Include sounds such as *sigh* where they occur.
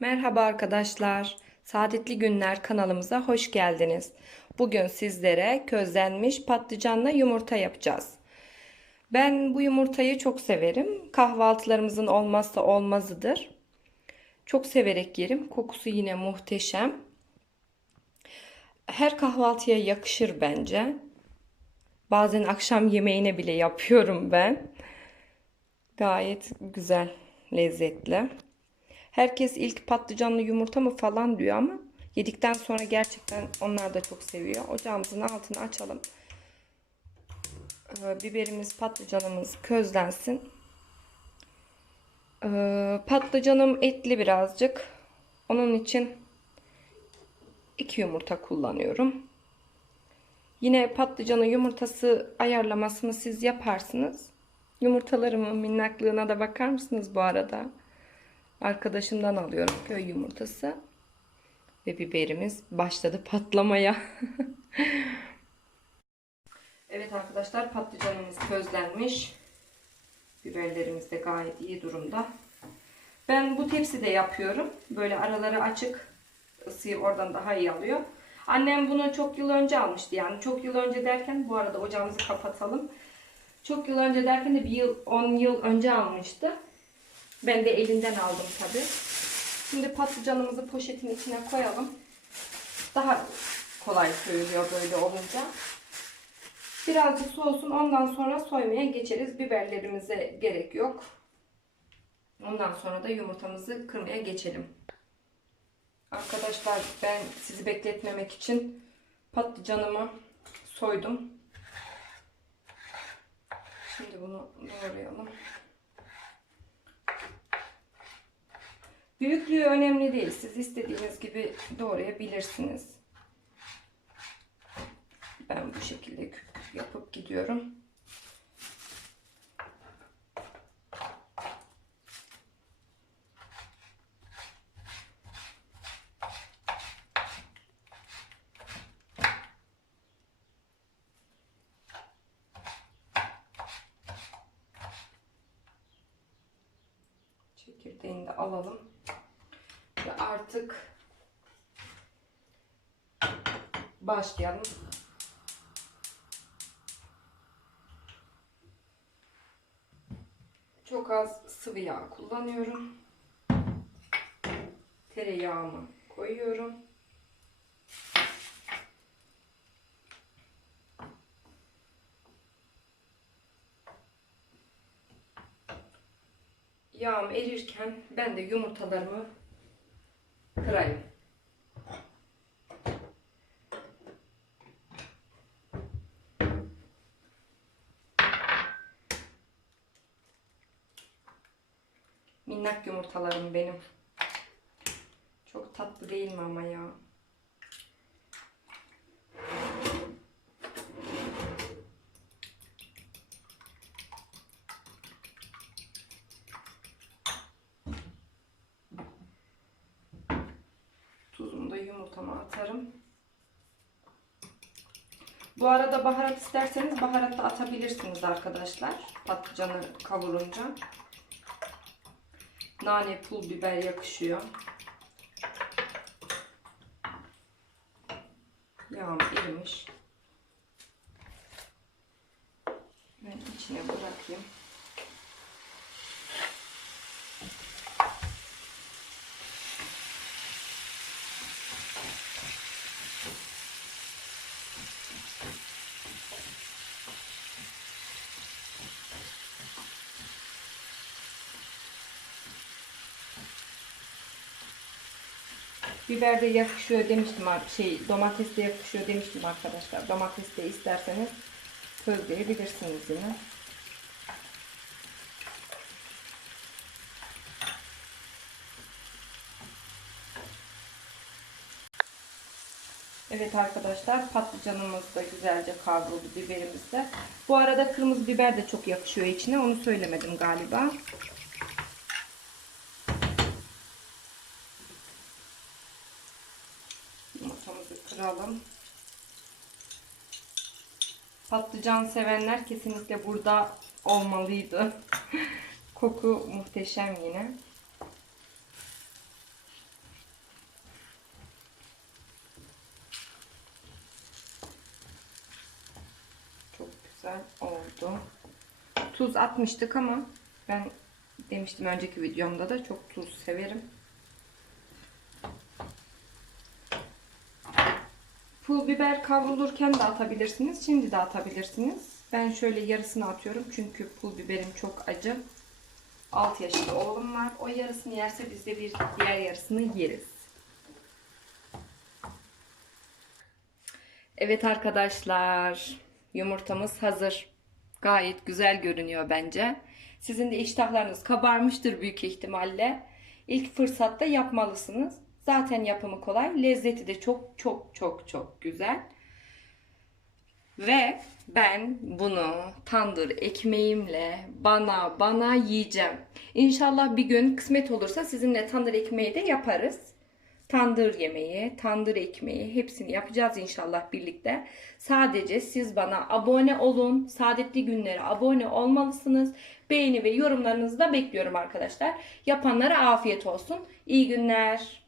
Merhaba arkadaşlar. Saadetli Günler kanalımıza hoş geldiniz. Bugün sizlere közlenmiş patlıcanla yumurta yapacağız. Ben bu yumurtayı çok severim. Kahvaltılarımızın olmazsa olmazıdır. Çok severek yerim. Kokusu yine muhteşem. Her kahvaltıya yakışır bence. Bazen akşam yemeğine bile yapıyorum ben. Gayet güzel, lezzetli. Herkes ilk patlıcanlı yumurta mı falan diyor ama yedikten sonra gerçekten onlar da çok seviyor. Ocağımızın altını açalım. Ee, biberimiz, patlıcanımız közlensin. Ee, patlıcanım etli birazcık. Onun için iki yumurta kullanıyorum. Yine patlıcanın yumurtası ayarlamasını siz yaparsınız. Yumurtalarımın minnaklığına da bakar mısınız bu arada? Arkadaşımdan alıyorum köy yumurtası. Ve biberimiz başladı patlamaya. *laughs* evet arkadaşlar patlıcanımız közlenmiş. Biberlerimiz de gayet iyi durumda. Ben bu tepside yapıyorum. Böyle araları açık. ısıyı oradan daha iyi alıyor. Annem bunu çok yıl önce almıştı. Yani çok yıl önce derken bu arada ocağımızı kapatalım. Çok yıl önce derken de bir yıl 10 yıl önce almıştı. Ben de elinden aldım tabi. Şimdi patlıcanımızı poşetin içine koyalım. Daha kolay soyuluyor böyle olunca. Birazcık soğusun ondan sonra soymaya geçeriz. Biberlerimize gerek yok. Ondan sonra da yumurtamızı kırmaya geçelim. Arkadaşlar ben sizi bekletmemek için patlıcanımı soydum. Şimdi bunu doğrayalım. Büyüklüğü önemli değil. Siz istediğiniz gibi doğrayabilirsiniz. Ben bu şekilde küp küp yapıp gidiyorum. Çekirdeğini de alalım. Artık başlayalım. Çok az sıvı yağ kullanıyorum. Tereyağımı koyuyorum. Yağım erirken ben de yumurtalarımı kırayım. Minnak yumurtalarım benim. Çok tatlı değil mi ama ya? Yumurtama atarım. Bu arada baharat isterseniz baharat da atabilirsiniz arkadaşlar. Patlıcanı kavurunca. Nane, pul biber yakışıyor. Yağım erimiş. Ben içine bırakayım. Biber de yakışıyor demiştim şey domates de yakışıyor demiştim arkadaşlar. Domates de isterseniz közleyebilirsiniz yine. Evet arkadaşlar patlıcanımız da güzelce kavruldu biberimiz de. Bu arada kırmızı biber de çok yakışıyor içine onu söylemedim galiba. karıştıralım. Patlıcan sevenler kesinlikle burada olmalıydı. *laughs* Koku muhteşem yine. Çok güzel oldu. Tuz atmıştık ama ben demiştim önceki videomda da çok tuz severim. Pul biber kavrulurken de atabilirsiniz. Şimdi de atabilirsiniz. Ben şöyle yarısını atıyorum. Çünkü pul biberim çok acı. 6 yaşında oğlum var. O yarısını yerse biz de bir diğer yarısını yeriz. Evet arkadaşlar. Yumurtamız hazır. Gayet güzel görünüyor bence. Sizin de iştahlarınız kabarmıştır büyük ihtimalle. İlk fırsatta yapmalısınız. Zaten yapımı kolay. Lezzeti de çok çok çok çok güzel. Ve ben bunu tandır ekmeğimle bana bana yiyeceğim. İnşallah bir gün kısmet olursa sizinle tandır ekmeği de yaparız. Tandır yemeği, tandır ekmeği hepsini yapacağız inşallah birlikte. Sadece siz bana abone olun. Saadetli günlere abone olmalısınız. Beğeni ve yorumlarınızı da bekliyorum arkadaşlar. Yapanlara afiyet olsun. İyi günler.